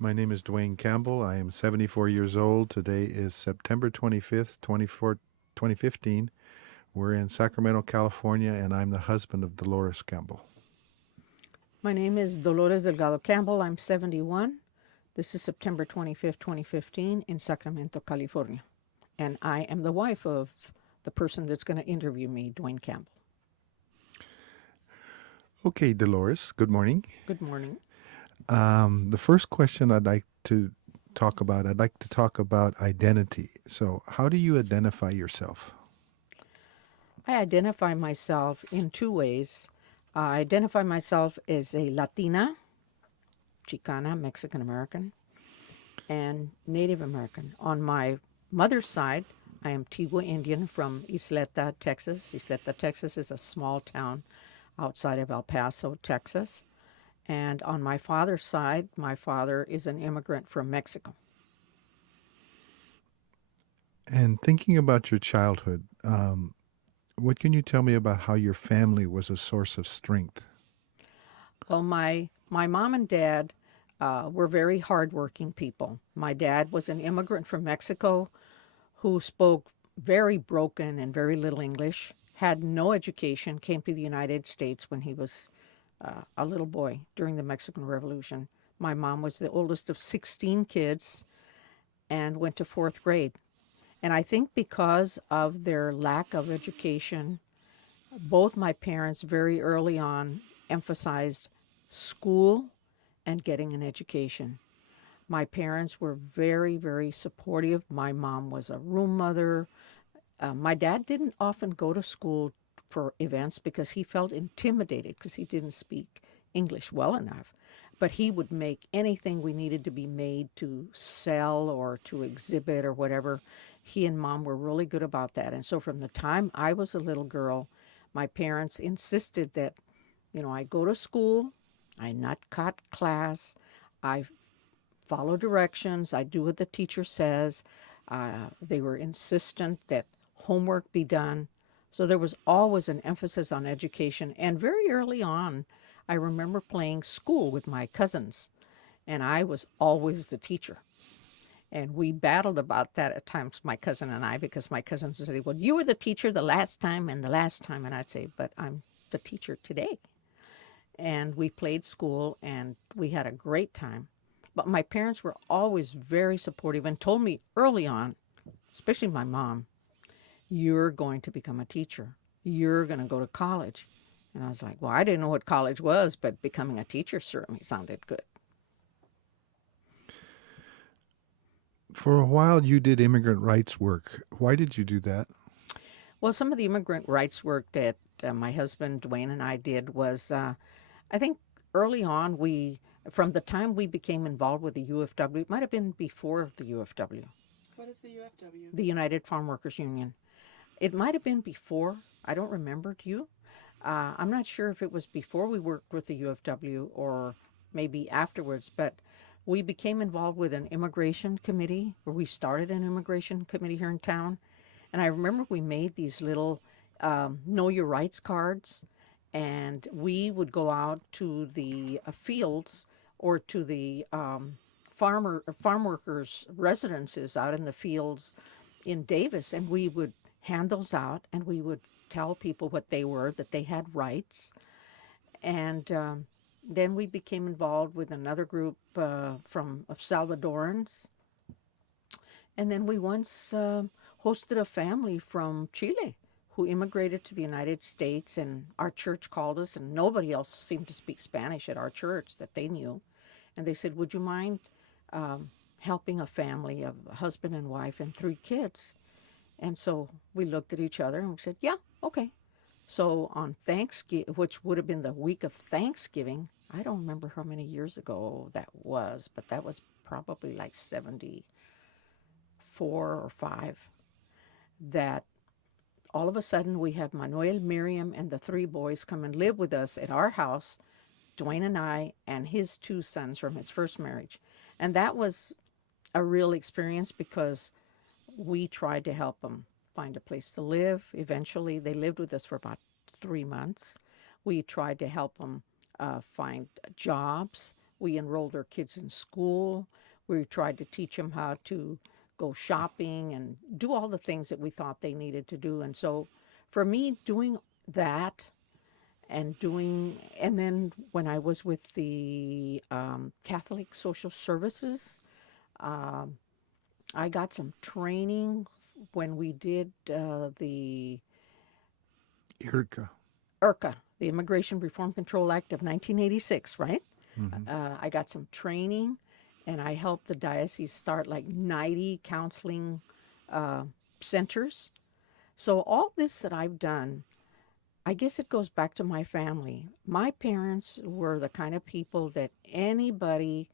My name is Duane Campbell. I am 74 years old. Today is September 25th, 2015. We're in Sacramento, California, and I'm the husband of Dolores Campbell. My name is Dolores Delgado Campbell. I'm 71. This is September 25th, 2015 in Sacramento, California. And I am the wife of the person that's going to interview me, Duane Campbell. Okay, Dolores, good morning. Good morning. The first question I'd like to talk about identity. So, how do you identify yourself? I identify myself in two ways. I identify myself as a Latina, Chicana, Mexican American, and Native American. On my mother's side, I am Tigua Indian from Isleta, Texas. Isleta, Texas is a small town outside of El Paso, Texas. And on my father's side, my father is an immigrant from Mexico. And thinking about your childhood, what can you tell me about how your family was a source of strength? Well, my mom and dad were very hardworking people. My dad was an immigrant from Mexico who spoke very broken and very little English, had no education, came to the United States when he was a little boy during the Mexican Revolution. My mom was the oldest of 16 kids and went to fourth grade. And I think because of their lack of education, both my parents very early on emphasized school and getting an education. My parents were very, very supportive. My mom was a room mother. My dad didn't often go to school for events because he felt intimidated because he didn't speak English well enough. But he would make anything we needed to be made to sell or to exhibit or whatever. He and mom were really good about that. And so from the time I was a little girl, my parents insisted that, I go to school, I not cut class, I follow directions, I do what the teacher says. They were insistent that homework be done. So there was always an emphasis on education. And very early on, I remember playing school with my cousins, and I was always the teacher. And we battled about that at times, my cousin and I, because my cousins would say, well, you were the teacher the last time and the last time. And I'd say, but I'm the teacher today. And we played school and we had a great time. But my parents were always very supportive and told me early on, especially my mom, you're going to become a teacher. You're going to go to college. And I was like, well, I didn't know what college was, but becoming a teacher certainly sounded good. For a while, you did immigrant rights work. Why did you do that? Well, some of the immigrant rights work that my husband Duane and I did was, I think early on, from the time we became involved with the UFW, it might have been before the UFW. What is the UFW? The United Farm Workers Union. It might have been before. I don't remember. Do you? I'm not sure if it was before we worked with the UFW or maybe afterwards, but we became involved with an immigration committee, where we started an immigration committee here in town. And I remember we made these little Know Your Rights cards, and we would go out to the fields or to the farm workers' residences out in the fields in Davis, and we would hand those out, and we would tell people what they were, that they had rights. And then we became involved with another group of Salvadorans. And then we once hosted a family from Chile who immigrated to the United States, and our church called us, and nobody else seemed to speak Spanish at our church that they knew. And they said, would you mind helping a family of a husband and wife and 3 kids? And so we looked at each other and we said, yeah, okay. So on Thanksgiving, which would have been the week of Thanksgiving, I don't remember how many years ago that was, but that was probably like 74 or 5, that all of a sudden we have Manuel, Miriam, and the 3 boys come and live with us at our house, Duane and I, and his 2 sons from his first marriage. And that was a real experience because we tried to help them find a place to live. Eventually, they lived with us for about 3 months. We tried to help them find jobs. We enrolled their kids in school. We tried to teach them how to go shopping and do all the things that we thought they needed to do. And so for me, doing that and then when I was with the Catholic Social Services, um, I got some training when we did the IRCA. IRCA, the Immigration Reform Control Act of 1986, right? Mm-hmm. I got some training, and I helped the diocese start like 90 counseling uh, centers. So all this that I've done, I guess it goes back to my family. My parents were the kind of people that anybody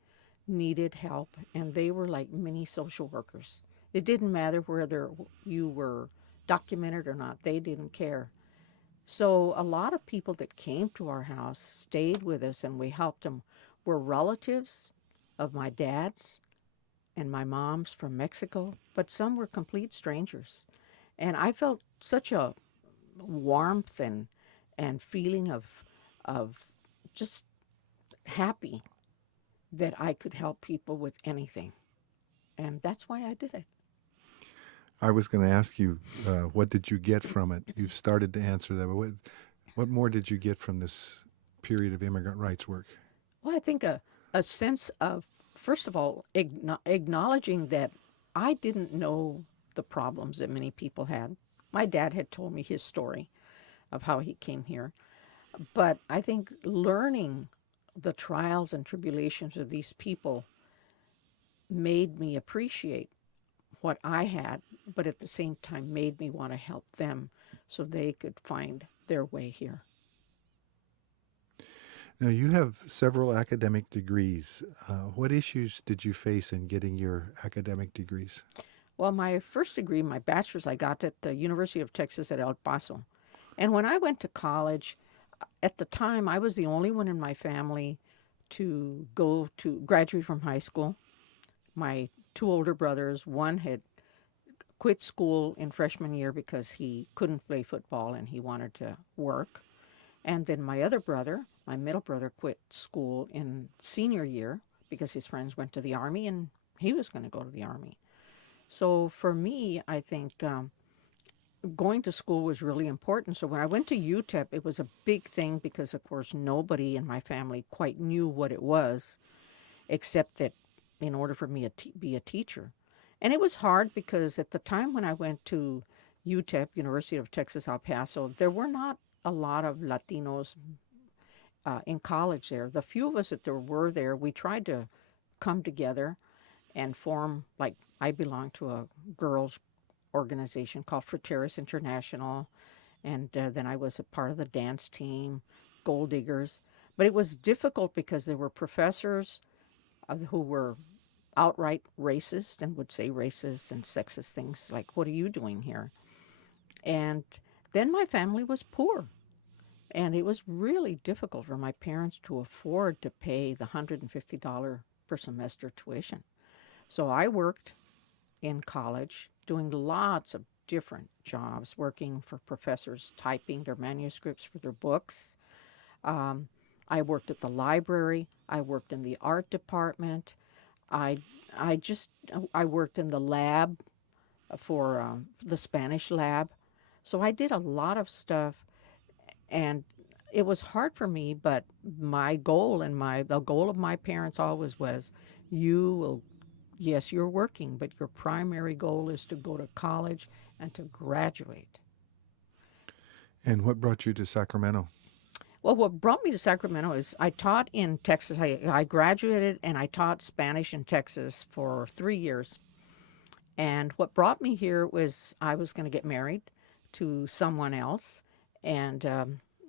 needed help, and they were like mini social workers. It didn't matter whether you were documented or not, they didn't care. So a lot of people that came to our house stayed with us, and we helped them were relatives of my dad's and my mom's from Mexico, but some were complete strangers. And I felt such a warmth and feeling of just happy that I could help people with anything. And that's why I did it. I was going to ask you, what did you get from it? You've started to answer that, but what more did you get from this period of immigrant rights work? Well, I think a sense of, first of all, acknowledging that I didn't know the problems that many people had. My dad had told me his story of how he came here. But I think learning the trials and tribulations of these people made me appreciate what I had, but at the same time made me want to help them so they could find their way here. Now, you have several academic degrees. What issues did you face in getting your academic degrees? Well, my first degree, my bachelor's, I got at the University of Texas at El Paso. And when I went to college, at the time, I was the only one in my family to go to graduate from high school. My two older brothers, one had quit school in freshman year because he couldn't play football and he wanted to work. And then my other brother, my middle brother, quit school in senior year because his friends went to the Army and he was going to go to the Army. So for me, I think going to school was really important. So when I went to UTEP, it was a big thing because, of course, nobody in my family quite knew what it was, except that in order for me to be a teacher. And it was hard because at the time when I went to UTEP, University of Texas, El Paso, there were not a lot of Latinos in college there. The few of us that there were there, we tried to come together and form, like I belong to a girls' organization called Frateris International, and then I was a part of the dance team, Gold Diggers. But it was difficult because there were professors who were outright racist and would say racist and sexist things like, "What are you doing here?" And then my family was poor. And it was really difficult for my parents to afford to pay the $150 per semester tuition. So I worked in college doing lots of different jobs, working for professors, typing their manuscripts for their books. Um, I worked at the library. I worked in the art department. I, I worked in the lab for the Spanish lab. So I did a lot of stuff, and it was hard for me, but my goal and the goal of my parents always was, you will, yes, you're working, but your primary goal is to go to college and to graduate. And what brought you to Sacramento? Well, what brought me to Sacramento is I taught in Texas. I graduated and I taught Spanish in Texas for 3 years. And what brought me here was I was going to get married to someone else, and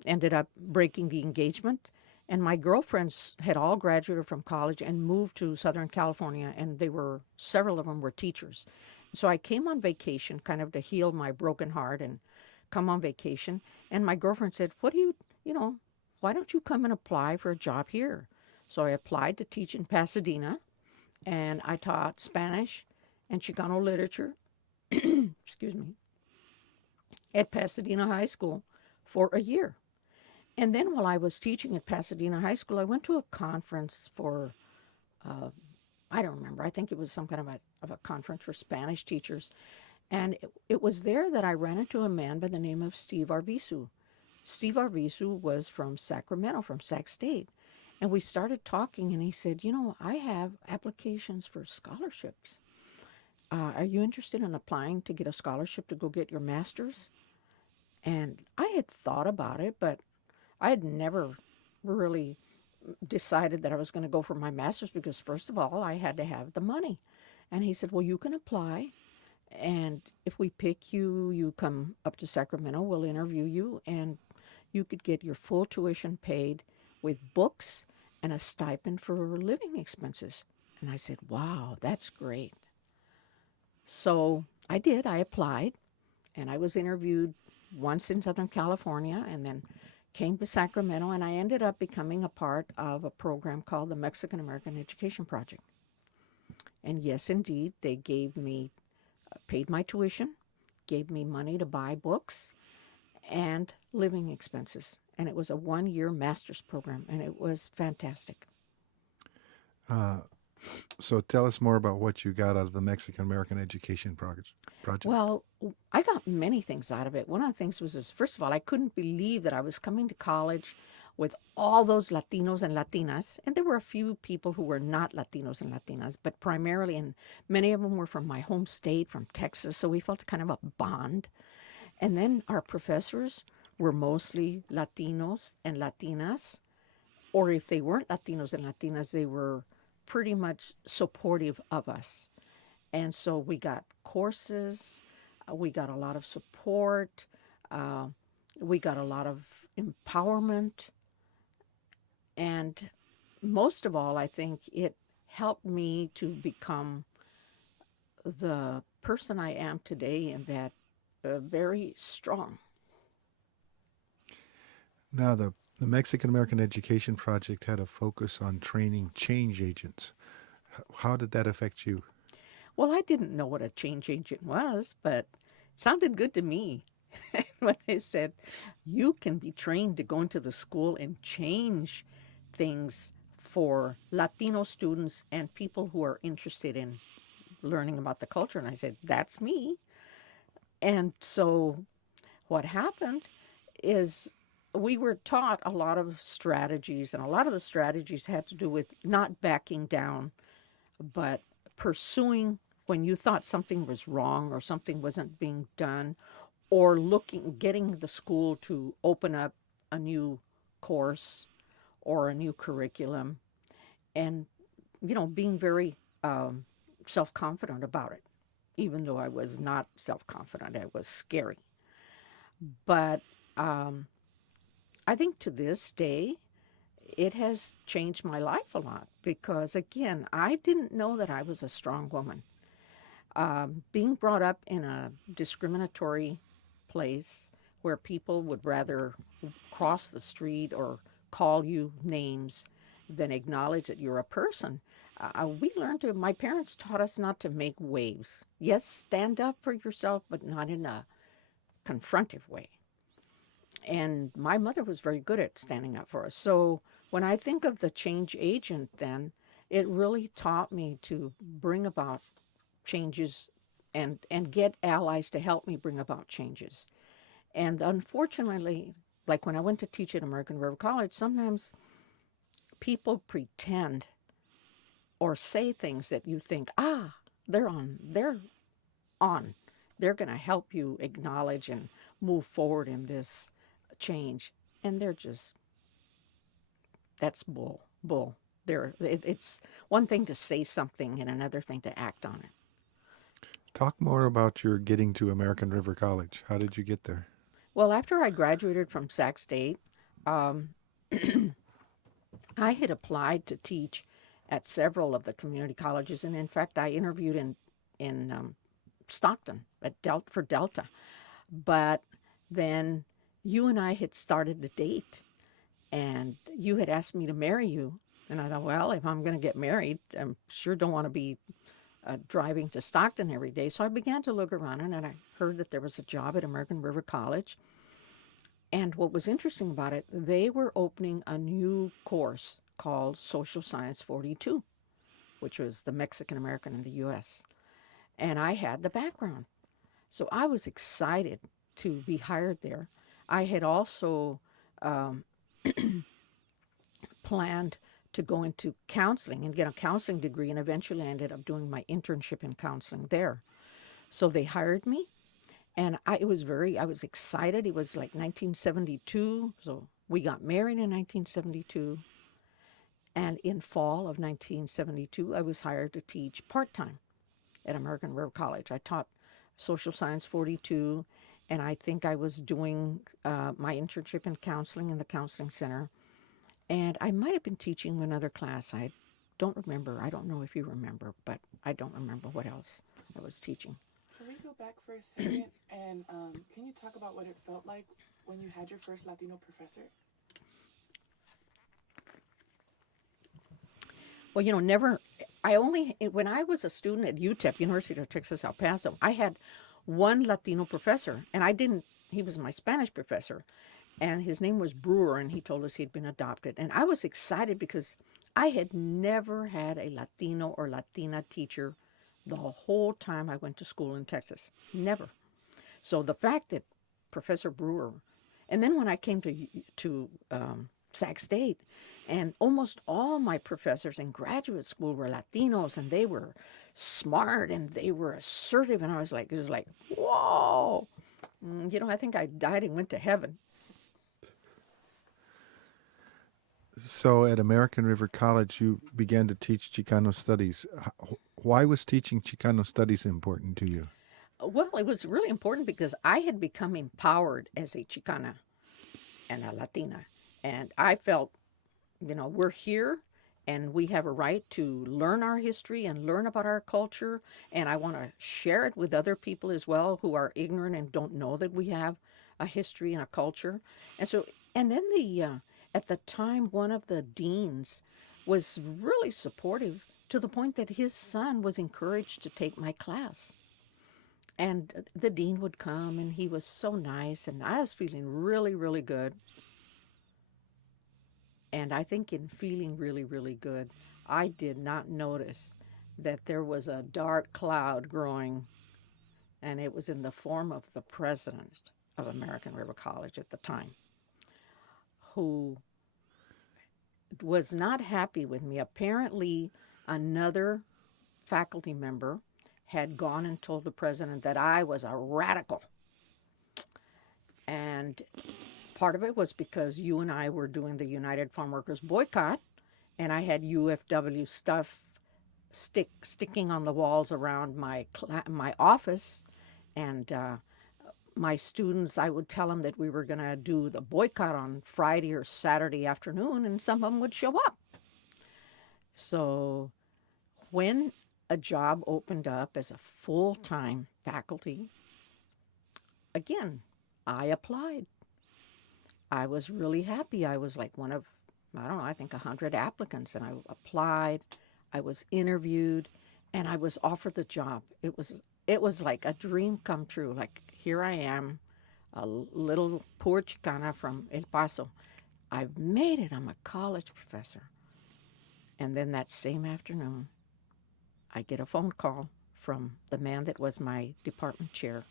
ended up breaking the engagement. And my girlfriends had all graduated from college and moved to Southern California, and several of them were teachers. So I came on vacation kind of to heal my broken heart and come on vacation. And my girlfriend said, why don't you come and apply for a job here? So I applied to teach in Pasadena, and I taught Spanish and Chicano literature, excuse me, at Pasadena High School for a year. And then while I was teaching at Pasadena High School, I went to a conference for, I don't remember, I think it was some kind of a conference for Spanish teachers. And it was there that I ran into a man by the name of Steve Arvizu. Steve Arvizu was from Sacramento, from Sac State. And we started talking, and he said, you know, I have applications for scholarships. Are you interested in applying to get a scholarship to go get your master's? And I had thought about it, but I had never really decided that I was going to go for my master's because, first of all, I had to have the money. And he said, well, you can apply. And if we pick you, you come up to Sacramento, we'll interview you, and you could get your full tuition paid with books and a stipend for living expenses. And I said, wow, that's great. So I did. I applied, and I was interviewed once in Southern California and then came to Sacramento, and I ended up becoming a part of a program called the Mexican American Education Project. And yes, indeed, they gave me, paid my tuition, gave me money to buy books and living expenses. And it was a one-year master's program, and it was fantastic. So tell us more about what you got out of the Mexican American Education Project. Well, I got many things out of it. One of the things was, first of all, I couldn't believe that I was coming to college with all those Latinos and Latinas. And there were a few people who were not Latinos and Latinas, but primarily, and many of them were from my home state, from Texas. So we felt kind of a bond. And then our professors were mostly Latinos and Latinas. Or if they weren't Latinos and Latinas, they were pretty much supportive of us. And so we got courses, we got a lot of support, we got a lot of empowerment, and most of all, I think it helped me to become the person I am today, and that very strong. Now, the Mexican American Education Project had a focus on training change agents. How did that affect you? Well, I didn't know what a change agent was, but it sounded good to me when they said, you can be trained to go into the school and change things for Latino students and people who are interested in learning about the culture. And I said, that's me. And so what happened is we were taught a lot of strategies, and a lot of the strategies had to do with not backing down, but pursuing when you thought something was wrong or something wasn't being done, or getting the school to open up a new course or a new curriculum, and, being very self-confident about it, even though I was not self-confident. I was scary. But I think to this day, it has changed my life a lot because, again, I didn't know that I was a strong woman. Being brought up in a discriminatory place where people would rather cross the street or call you names than acknowledge that you're a person, my parents taught us not to make waves. Yes, stand up for yourself, but not in a confrontive way. And my mother was very good at standing up for us. So when I think of the change agent then, it really taught me to bring about changes and get allies to help me bring about changes. And unfortunately, like when I went to teach at American River College, sometimes people pretend or say things that you think, they're on. They're going to help you acknowledge and move forward in this change. And that's bull. It's one thing to say something and another thing to act on it. Talk more about your getting to American River College. How did you get there? Well, after I graduated from Sac State, I had applied to teach at several of the community colleges, and in fact, I interviewed in Stockton for Delta. But then you and I had started to date, and you had asked me to marry you, and I thought, well, if I'm going to get married, I sure don't want to be driving to Stockton every day. So I began to look around, and I heard that there was a job at American River College. And what was interesting about it, they were opening a new course called Social Science 42, which was the Mexican American in the U.S. And I had the background. So I was excited to be hired there. I had also um, planned to go into counseling and get a counseling degree, and eventually I ended up doing my internship in counseling there. So they hired me, and I was excited. It was like 1972, so we got married in 1972, and in fall of 1972, I was hired to teach part-time at American River College. I taught Social Science 42, and I think I was doing my internship in counseling in the counseling center. And I might have been teaching another class. I don't remember. I don't know if you remember, but I don't remember what else I was teaching. Can we go back for a second and can you talk about what it felt like when you had your first Latino professor? Well, when I was a student at UTEP, University of Texas, El Paso, I had one Latino professor, and he was my Spanish professor, and his name was Brewer, and he told us he'd been adopted. And I was excited because I had never had a Latino or Latina teacher the whole time I went to school in Texas. Never. So the fact that Professor Brewer, and then when I came to Sac State, and almost all my professors in graduate school were Latinos, and they were smart and they were assertive, and it was like, whoa, I think I died and went to heaven. So at American River College, you began to teach Chicano studies. Why was teaching Chicano studies important to you? Well, it was really important because I had become empowered as a Chicana and a Latina. And I felt, we're here and we have a right to learn our history and learn about our culture. And I want to share it with other people as well who are ignorant and don't know that we have a history and a culture. And then at the time, one of the deans was really supportive to the point that his son was encouraged to take my class. And the dean would come, and he was so nice, and I was feeling really, really good. And I think in feeling really, really good, I did not notice that there was a dark cloud growing, and it was in the form of the president of American River College at the time, who was not happy with me. Apparently, another faculty member had gone and told the president that I was a radical. And part of it was because you and I were doing the United Farm Workers boycott, and I had UFW stuff sticking on the walls around my office, and my students, I would tell them that we were going to do the boycott on Friday or Saturday afternoon, and some of them would show up. So when a job opened up as a full-time faculty, again, I applied. I was really happy. I was like one of, I don't know, I think 100 applicants, and I applied. I was interviewed, and I was offered the job. It was like a dream come true. Like, here I am, a little poor Chicana from El Paso. I've made it. I'm a college professor. And then that same afternoon, I get a phone call from the man that was my department chair.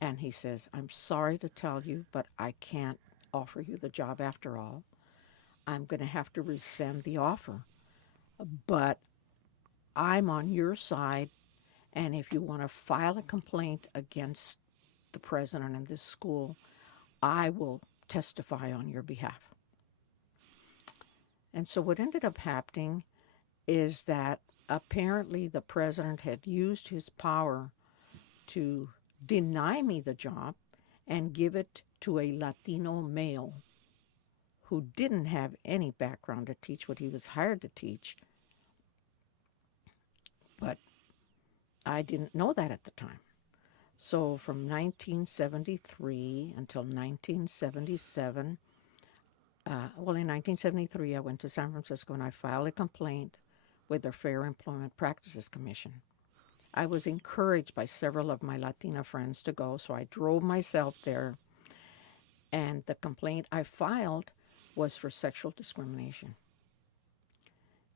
And he says, I'm sorry to tell you, but I can't offer you the job after all. I'm going to have to rescind the offer. But I'm on your side, and if you want to file a complaint against the president of this school, I will testify on your behalf. And so what ended up happening is that apparently the president had used his power to deny me the job and give it to a Latino male who didn't have any background to teach what he was hired to teach. But I didn't know that at the time. So from 1973 until 1977, in 1973, I went to San Francisco and I filed a complaint with the Fair Employment Practices Commission. I was encouraged by several of my Latina friends to go, so I drove myself there. And the complaint I filed was for sexual discrimination.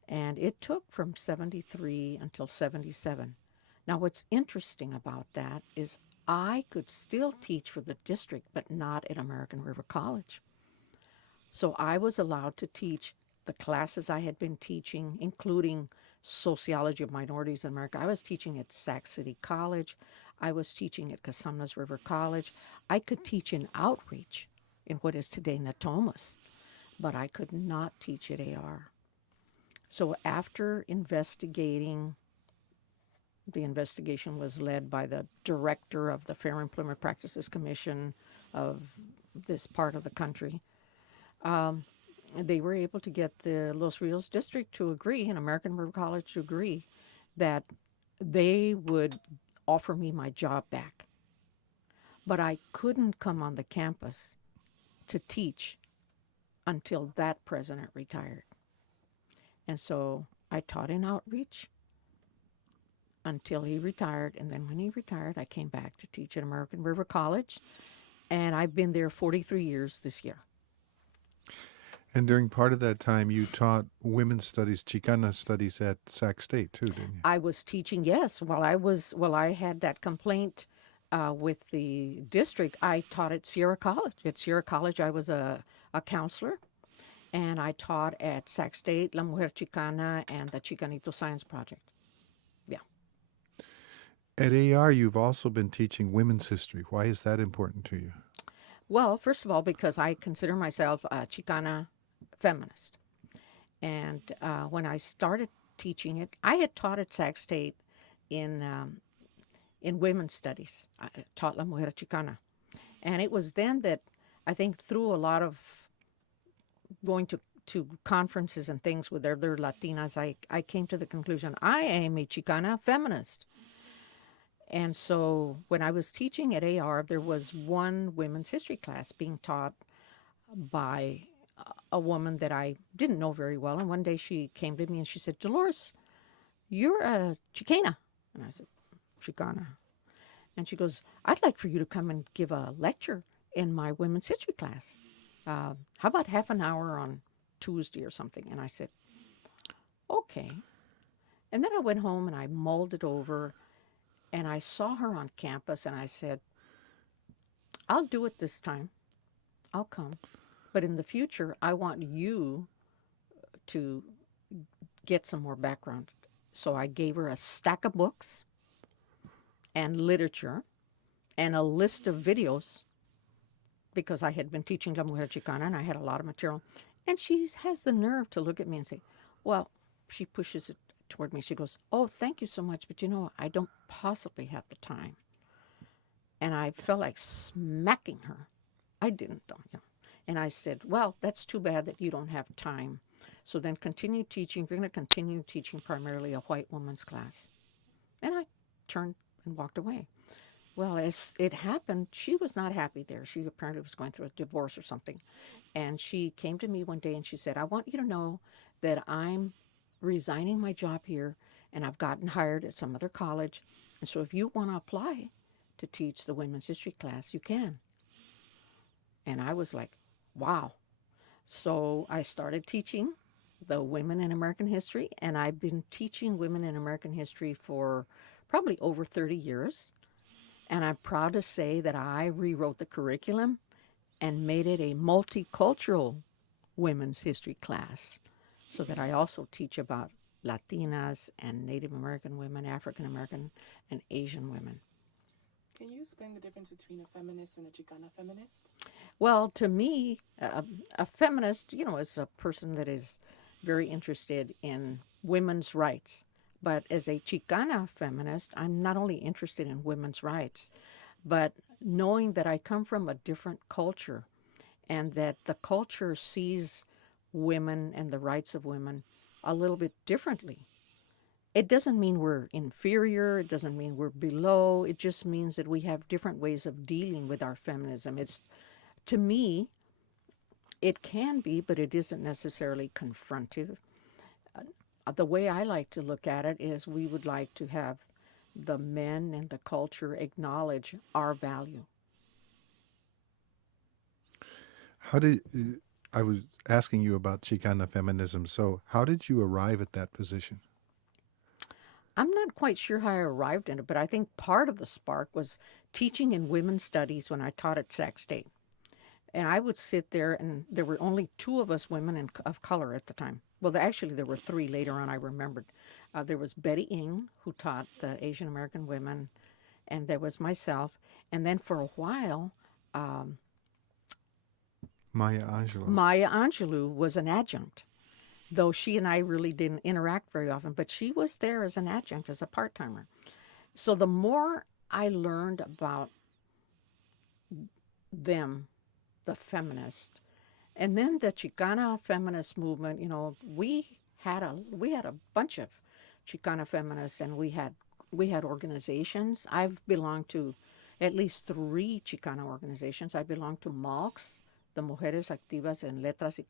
And it took from 73 until 77. Now, what's interesting about that is I could still teach for the district, but not at American River College. So I was allowed to teach the classes I had been teaching, including sociology of minorities in America. I was teaching at Sac City College. I was teaching at Casumnas River College. I could teach in outreach in what is today Natomas, but I could not teach at AR. So after investigating, the investigation was led by the director of the Fair Employment Practices Commission of this part of the country. They were able to get the Los Rios district to agree, and American River College to agree, that they would offer me my job back. But I couldn't come on the campus to teach until that president retired. And so I taught in outreach until he retired. And then when he retired, I came back to teach at American River College. And I've been there 43 years this year. And during part of that time, you taught women's studies, Chicana studies at Sac State too, didn't you? I was teaching, yes. While I had that complaint with the district, I taught at Sierra College. At Sierra College, I was a counselor. And I taught at Sac State, La Mujer Chicana, and the Chicanito Science Project. Yeah. At AR, you've also been teaching women's history. Why is that important to you? Well, first of all, because I consider myself a Chicana feminist. And when I started teaching it, I had taught at Sac State in women's studies. I taught La Mujer Chicana. And it was then that I think through a lot of going to conferences and things with other Latinas, I came to the conclusion, I am a Chicana feminist. And so when I was teaching at AR, there was one women's history class being taught by a woman that I didn't know very well. And one day she came to me and she said, Dolores, you're a Chicana. And I said, Chicana. And she goes, I'd like for you to come and give a lecture in my women's history class. How about half an hour on Tuesday or something? And I said, okay. And then I went home and I mulled it over, and I saw her on campus, and I said, I'll do it this time. I'll come. But in the future, I want you to get some more background. So I gave her a stack of books and literature and a list of videos, because I had been teaching La Mujer Chicana and I had a lot of material. And she has the nerve to look at me and say, well, she pushes it toward me. She goes, oh, thank you so much, but I don't possibly have the time. And I felt like smacking her. I didn't, though. And I said, well, that's too bad that you don't have time. So then continue teaching. You're going to continue teaching primarily a white woman's class. And I turned and walked away. Well, as it happened, she was not happy there. She apparently was going through a divorce or something. And she came to me one day and she said, I want you to know that I'm resigning my job here and I've gotten hired at some other college. And so if you want to apply to teach the women's history class, you can. And I was like, wow. So I started teaching the women in American history, and I've been teaching women in American history for probably over 30 years. And I'm proud to say that I rewrote the curriculum and made it a multicultural women's history class, so that I also teach about Latinas and Native American women, African American, and Asian women. Can you explain the difference between a feminist and a Chicana feminist? Well, to me, a feminist, is a person that is very interested in women's rights. But as a Chicana feminist, I'm not only interested in women's rights, but knowing that I come from a different culture and that the culture sees women and the rights of women a little bit differently. It doesn't mean we're inferior. It doesn't mean we're below. It just means that we have different ways of dealing with our feminism. To me, it can be, but it isn't necessarily confrontive. The way I like to look at it is we would like to have the men and the culture acknowledge our value. How did I was asking you about Chicana feminism. So, how did you arrive at that position? I'm not quite sure how I arrived in it, but I think part of the spark was teaching in women's studies when I taught at Sac State. And I would sit there, and there were only two of us women of color at the time. Well, actually, there were three later on, I remembered. There was Betty Ng, who taught the Asian American women, and there was myself. And then for a while, Maya Angelou. Maya Angelou was an adjunct, though she and I really didn't interact very often, but she was there as an adjunct, as a part timer. So the more I learned about them, the feminists, and then the Chicana feminist movement, you know, we had a bunch of Chicana feminists, and we had organizations. I've belonged to at least three Chicana organizations. I belong to MALCS, the Mujeres Activas en Letras y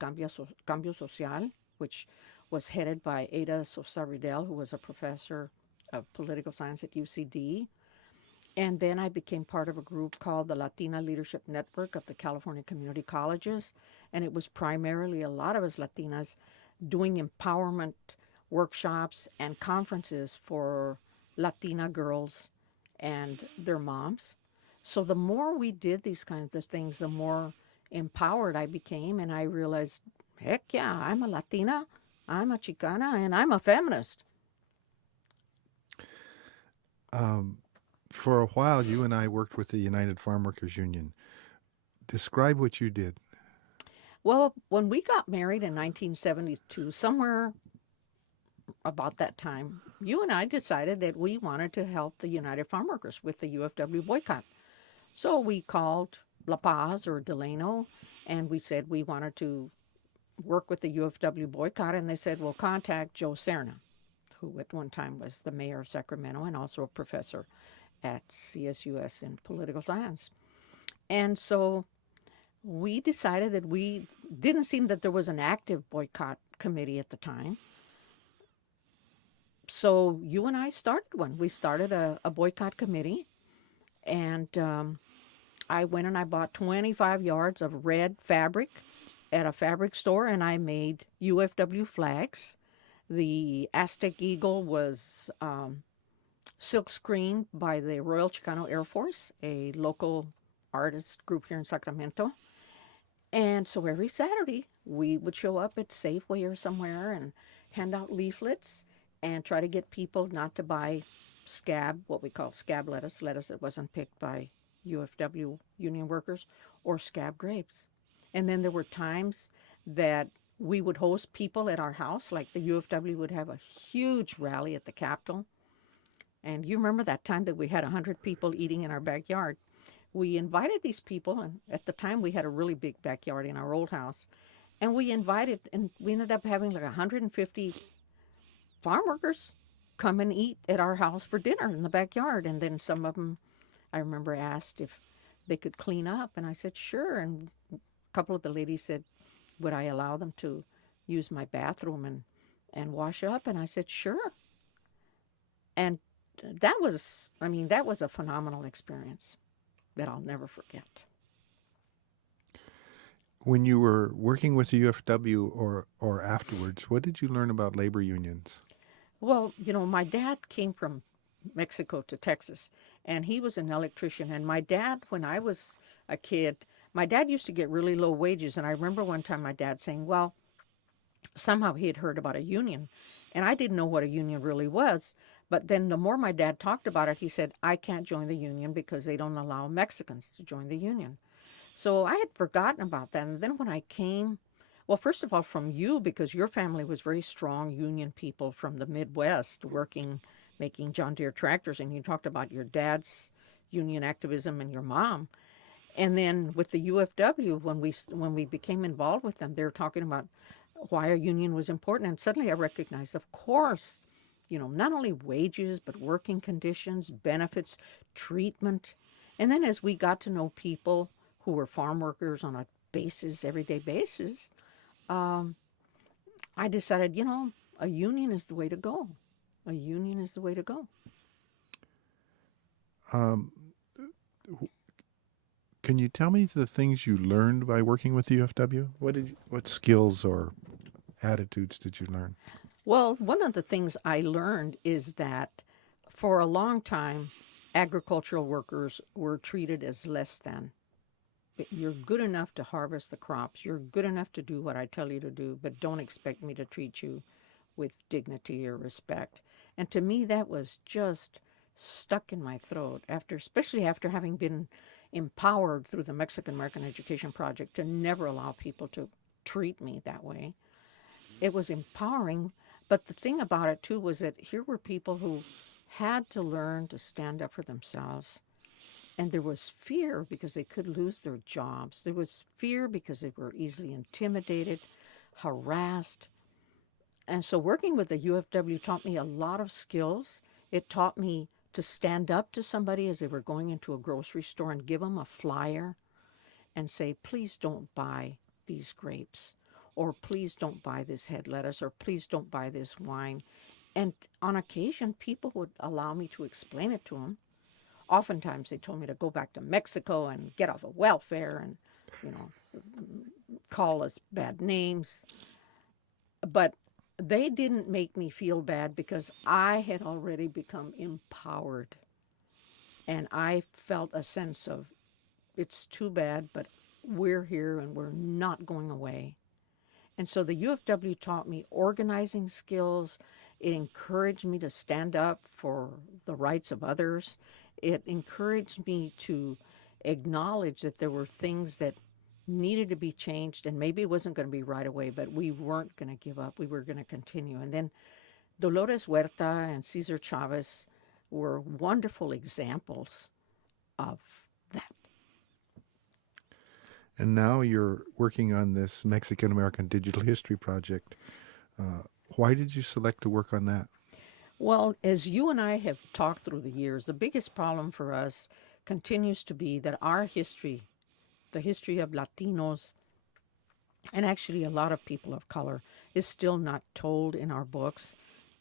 Cambio Social, which was headed by Ada Sosa Riddell, who was a professor of political science at UCD. And then I became part of a group called the Latina Leadership Network of the California Community Colleges. And it was primarily a lot of us Latinas doing empowerment workshops and conferences for Latina girls and their moms. So the more we did these kinds of things, the more empowered I became. And I realized, heck yeah, I'm a Latina, I'm a Chicana, and I'm a feminist. For a while, you and I worked with the United Farm Workers Union. Describe what you did. Well, when we got married in 1972, somewhere about that time, you and I decided that we wanted to help the United Farm Workers with the UFW boycott. So we called La Paz or Delano, and we said we wanted to work with the UFW boycott, and they said, well, contact Joe Serna, who at one time was the mayor of Sacramento and also a professor at CSUS in political science. And so we decided that we didn't seem that there was an active boycott committee at the time. So you and I started one. We started a boycott committee, and I went and I bought 25 yards of red fabric at a fabric store, and I made UFW flags. The Aztec Eagle was silk screened by the Royal Chicano Air Force, a local artist group here in Sacramento. And so every Saturday, we would show up at Safeway or somewhere and hand out leaflets and try to get people not to buy scab, what we call scab lettuce that wasn't picked by UFW union workers, or scab grapes. And then there were times that we would host people at our house, like the UFW would have a huge rally at the Capitol. And you remember that time that we had 100 people eating in our backyard. We invited these people, and at the time we had a really big backyard in our old house. And we ended up having like 150 farm workers come and eat at our house for dinner in the backyard. And then some of them, I remember, asked if they could clean up. And I said, sure. And a couple of the ladies said, would I allow them to use my bathroom and wash up? And I said, sure. And that was a phenomenal experience that I'll never forget. When you were working with the UFW or afterwards, what did you learn about labor unions? Well, you know, my dad came from Mexico to Texas, and he was an electrician. And my dad, when I was a kid, my dad used to get really low wages. And I remember one time my dad saying, well, somehow he had heard about a union. And I didn't know what a union really was. But then the more my dad talked about it, he said, I can't join the union because they don't allow Mexicans to join the union. So I had forgotten about that. And then when I came, well, first of all, from you, because your family was very strong union people from the Midwest working, making John Deere tractors. And you talked about your dad's union activism and your mom. And then with the UFW, when we became involved with them, they were talking about why a union was important. And suddenly I recognized, of course, you know, not only wages, but working conditions, benefits, treatment. And then as we got to know people who were farm workers on a everyday basis, I decided, you know, a union is the way to go. A union is the way to go. Can you tell me the things you learned by working with the UFW? What skills or attitudes did you learn? Well, one of the things I learned is that for a long time, agricultural workers were treated as less than. You're good enough to harvest the crops. You're good enough to do what I tell you to do, but don't expect me to treat you with dignity or respect. And to me, that was just stuck in my throat especially after having been empowered through the Mexican American Education Project to never allow people to treat me that way. It was empowering, but the thing about it too was that here were people who had to learn to stand up for themselves. And there was fear because they could lose their jobs. There was fear because they were easily intimidated, harassed. And so working with the UFW taught me a lot of skills. It taught me to stand up to somebody as they were going into a grocery store and give them a flyer and say, please don't buy these grapes, or please don't buy this head lettuce, or please don't buy this wine. And on occasion, people would allow me to explain it to them. Oftentimes, they told me to go back to Mexico and get off of welfare and, call us bad names. But they didn't make me feel bad because I had already become empowered. And I felt a sense of, it's too bad, but we're here and we're not going away. And so the UFW taught me organizing skills. It encouraged me to stand up for the rights of others. It encouraged me to acknowledge that there were things that needed to be changed, and maybe it wasn't going to be right away, but we weren't going to give up. We were going to continue. And then Dolores Huerta and Cesar Chavez were wonderful examples of that. And now you're working on this Mexican American Digital History Project. Why did you select to work on that? Well, as you and I have talked through the years, the biggest problem for us continues to be that our history, the history of Latinos, and actually a lot of people of color, is still not told in our books.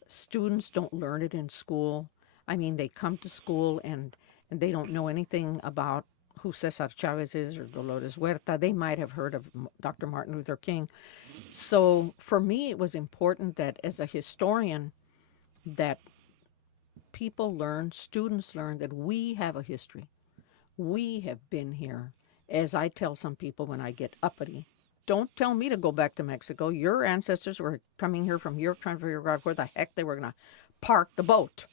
Students don't learn it in school. I mean, they come to school and they don't know anything about who Cesar Chavez is or Dolores Huerta. They might have heard of Dr. Martin Luther King. So for me, it was important that as a historian, that people learn, students learn that we have a history. We have been here. As I tell some people when I get uppity, don't tell me to go back to Mexico. Your ancestors were coming here from Europe trying to figure out where the heck they were going to park the boat.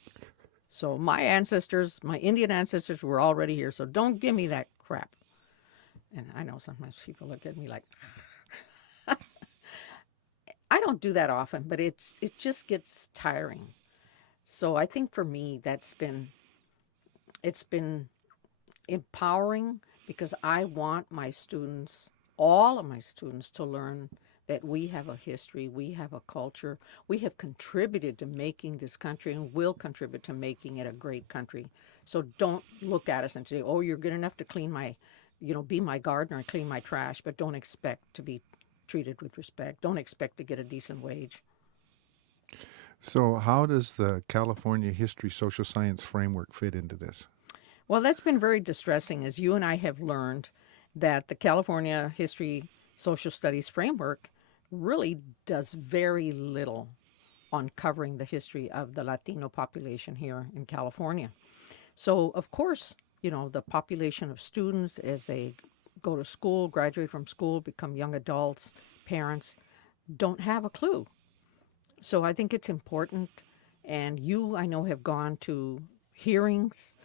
So my ancestors, my Indian ancestors were already here. So don't give me that crap. And I know sometimes people look at me like, I don't do that often, but it just gets tiring. So I think for me, it's been empowering because I want my students, all of my students, to learn that we have a history, we have a culture, we have contributed to making this country and will contribute to making it a great country. So don't look at us and say, oh, you're good enough to clean my, be my gardener and clean my trash, but don't expect to be treated with respect. Don't expect to get a decent wage. So how does the California History Social Science Framework fit into this? Well, that's been very distressing, as you and I have learned that the California History Social Studies Framework really does very little on covering the history of the Latino population here in California. So, of course, the population of students as they go to school, graduate from school, become young adults, parents, don't have a clue. So I think it's important, and you, I know, have gone to hearings.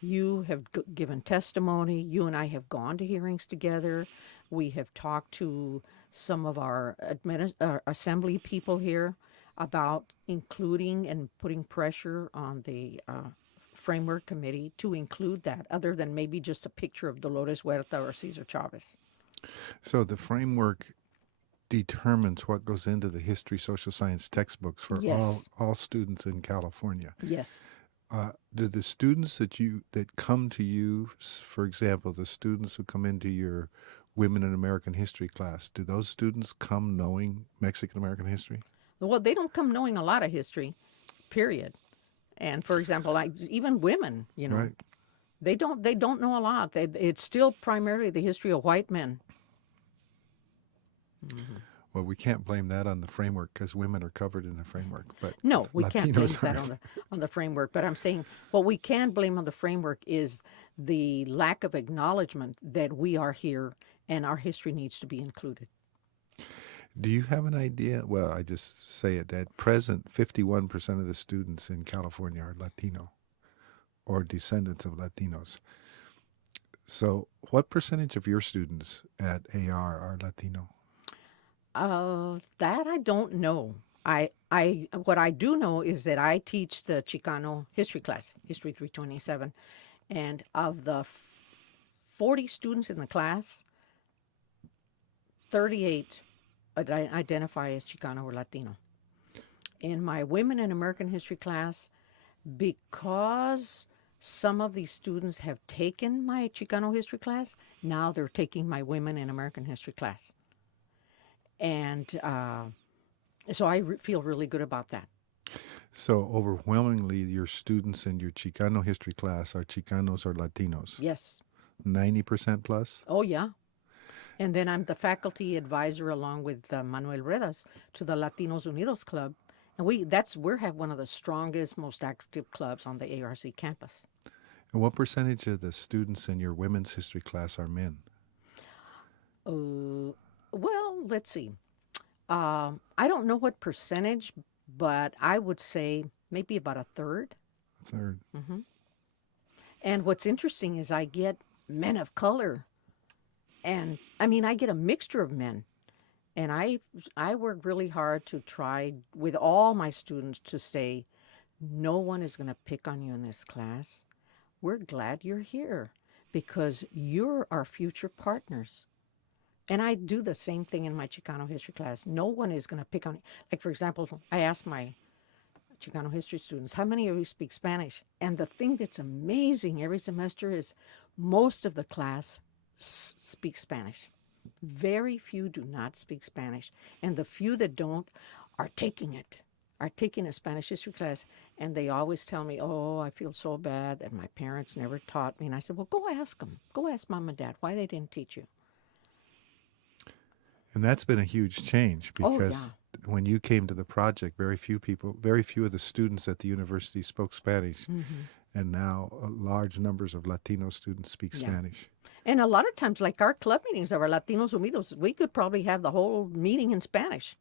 You have given testimony. You and I have gone to hearings together. We have talked to some of our assembly people here about including and putting pressure on the framework committee to include that, other than maybe just a picture of Dolores Huerta or Cesar Chavez. So the framework determines what goes into the history social science textbooks for Yes. all students in California. Yes. Do the students that come to you, for example, the students who come into your Women in American History class, do those students come knowing Mexican American history? Well, they don't come knowing a lot of history, period. And for example, even women, Right. They don't know a lot. It's still primarily the history of white men. Well, we can't blame that on the framework because women are covered in the framework, but No, we can't blame Latinos that aren't. on the framework. But I'm saying what we can blame on the framework is the lack of acknowledgement that we are here and our history needs to be included. Do you have an idea? Well, I just say it at present, 51% of the students in California are Latino or descendants of Latinos. So, what percentage of your students at AR are Latino? That I don't know. What I do know is that I teach the Chicano history class, History 327, and of the 40 students in the class, 38 identify as Chicano or Latino. In my Women in American History class, because some of these students have taken my Chicano history class, now they're taking my Women in American History class. And so I feel really good about that. So, overwhelmingly, your students in your Chicano history class are Chicanos or Latinos? Yes. 90% plus? Oh, yeah. And then I'm the faculty advisor along with Manuel Redas to the Latinos Unidos Club. And we have one of the strongest, most active clubs on the ARC campus. And what percentage of the students in your women's history class are men? Well, let's see. I don't know what percentage, but I would say maybe about a third. A third. And what's interesting is I get men of color. And I mean, I get a mixture of men. And I work really hard to try with all my students to say, no one is going to pick on you in this class. We're glad you're here because you're our future partners. And I do the same thing in my Chicano history class. No one is going to pick on you. Like, for example, I asked my Chicano history students, how many of you speak Spanish? And the thing that's amazing every semester is most of the class speak Spanish. Very few do not speak Spanish. And the few that don't are taking a Spanish history class. And they always tell me, oh, I feel so bad that my parents never taught me. And I said, well, go ask them. Go ask mom and dad why they didn't teach you. And that's been a huge change Oh, because when you came to the project, very few of the students at the university spoke Spanish. And now large numbers of Latino students speak Yeah. Spanish. And a lot of times, like our club meetings of our Latinos Unidos, we could probably have the whole meeting in Spanish.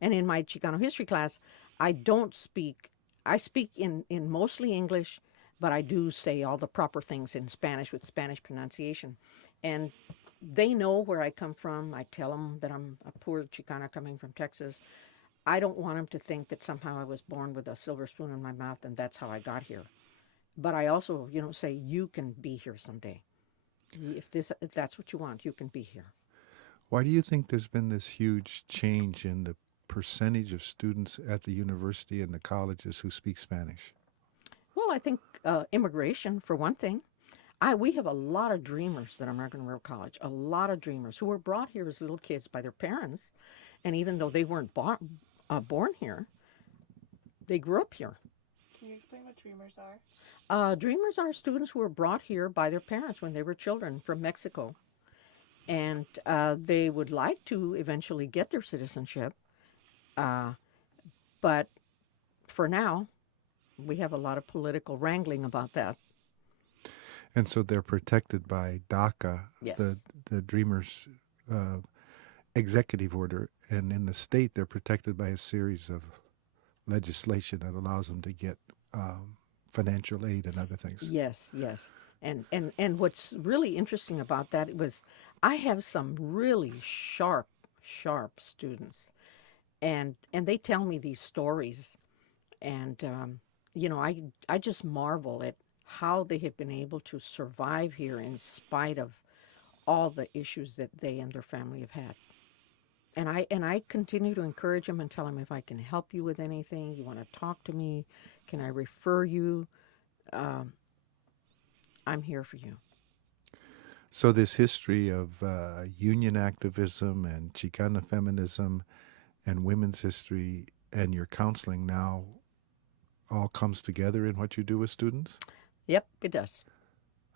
And in my Chicano history class, I speak in mostly English, but I do say all the proper things in Spanish with Spanish pronunciation. And they know where I come from. I tell them that I'm a poor Chicana coming from Texas. I don't want them to think that somehow I was born with a silver spoon in my mouth and that's how I got here. But I also, say you can be here someday. If that's what you want, you can be here. Why do you think there's been this huge change in the percentage of students at the university and the colleges who speak Spanish? Well, I think immigration, for one thing. We have a lot of dreamers at American Rural College, a lot of dreamers who were brought here as little kids by their parents. And even though they weren't born here, they grew up here. Can you explain what dreamers are? Dreamers are students who were brought here by their parents when they were children from Mexico. And they would like to eventually get their citizenship. But for now, we have a lot of political wrangling about that. And so they're protected by DACA, Yes. the Dreamers executive order. And in the state, they're protected by a series of legislation that allows them to get financial aid and other things. Yes, yes. And what's really interesting about that was I have some really sharp students. And they tell me these stories. And, I just marvel at how they have been able to survive here in spite of all the issues that they and their family have had. And I continue to encourage them and tell them if I can help you with anything, you want to talk to me, can I refer you? I'm here for you. So this history of union activism and Chicana feminism and women's history and your counseling now all comes together in what you do with students? Yep, it does.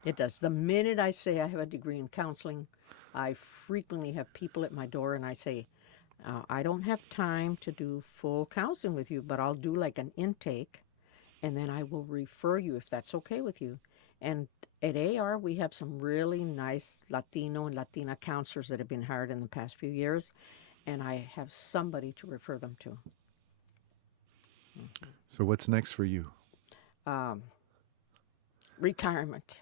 It does. The minute I say I have a degree in counseling, I frequently have people at my door and I say, I don't have time to do full counseling with you, but I'll do like an intake and then I will refer you if that's okay with you. And at AR, we have some really nice Latino and Latina counselors that have been hired in the past few years, and I have somebody to refer them to. So what's next for you? Retirement.